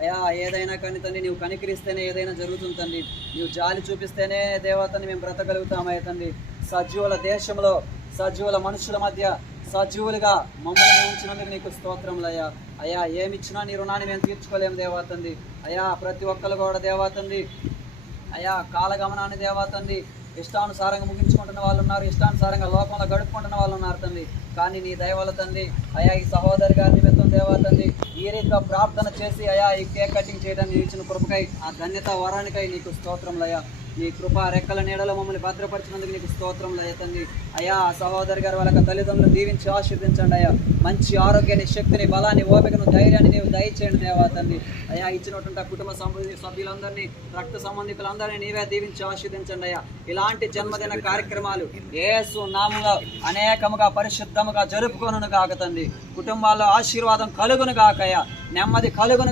అయా ఏదైనా కానీ తండ్రి నీవు కనికరిస్తేనే ఏదైనా జరుగుతుంది తండ్రి. నీవు జాలి చూపిస్తేనే దేవతని మేము బ్రతకగలుగుతామయ్యా తండ్రి. సజీవుల దేశంలో సజీవుల మనుషుల మధ్య సజీవులుగా మమ్మల్ని ఉంచినందుకు నీకు స్తోత్రములయ్యా. అయ్యా ఏమిచ్చినా నీ రుణాన్ని మేము తీర్చుకోలేము దేవాతంది. అయ్యా ప్రతి ఒక్కరు కూడా దేవాతంది అయ్యా కాలగమనాన్ని దేవాతంది ఇష్టానుసారంగా ముగించుకుంటున్న వాళ్ళు ఉన్నారు, ఇష్టానుసారంగా లోకంలో గడుపుకుంటున్న వాళ్ళు ఉన్నారు తండ్రి. కానీ నీ దయవల్ల తండ్రి అయా ఈ సహోదరి గారి నిమిత్తం దేవాతంది ఈ రీతిగా ప్రార్థన చేసి అయా ఈ కేక్ కటింగ్ చేయడానికి ఇచ్చిన కృపకై ఆ ధన్యత వరానికై నీకు స్తోత్రములయ్యా. నీ కృప రెక్కల నీడలో మమ్మల్ని భద్రపరిచినందుకు నీకు స్తోత్రములయ్యా తండ్రి. అయా ఆ సహోదరి గారి వాళ్ళ తల్లిదండ్రులను దీవించి ఆశీర్వదించండి అయ్యా. మంచి ఆరోగ్యాన్ని, శక్తిని, బలాన్ని, ఓపికను, ధైర్యాన్ని నీవు దయచేయండి దేవా తండ్రి. అయా ఇచ్చినటువంటి కుటుంబ సభ్యులందరినీ, రక్త సంబంధికులందరినీ నీవే దీవించి ఆశీర్వదించండి అయ్యా. ఇలాంటి జన్మదిన కార్యక్రమాలు యేసు నామములో అనేకముగా పరిశుద్ధముగా జరుపుకొనును గాక తండ్రి. కుటుంబాల్లో ఆశీర్వాదం కలుగును గాకయ్యా, నెమ్మది కలుగును.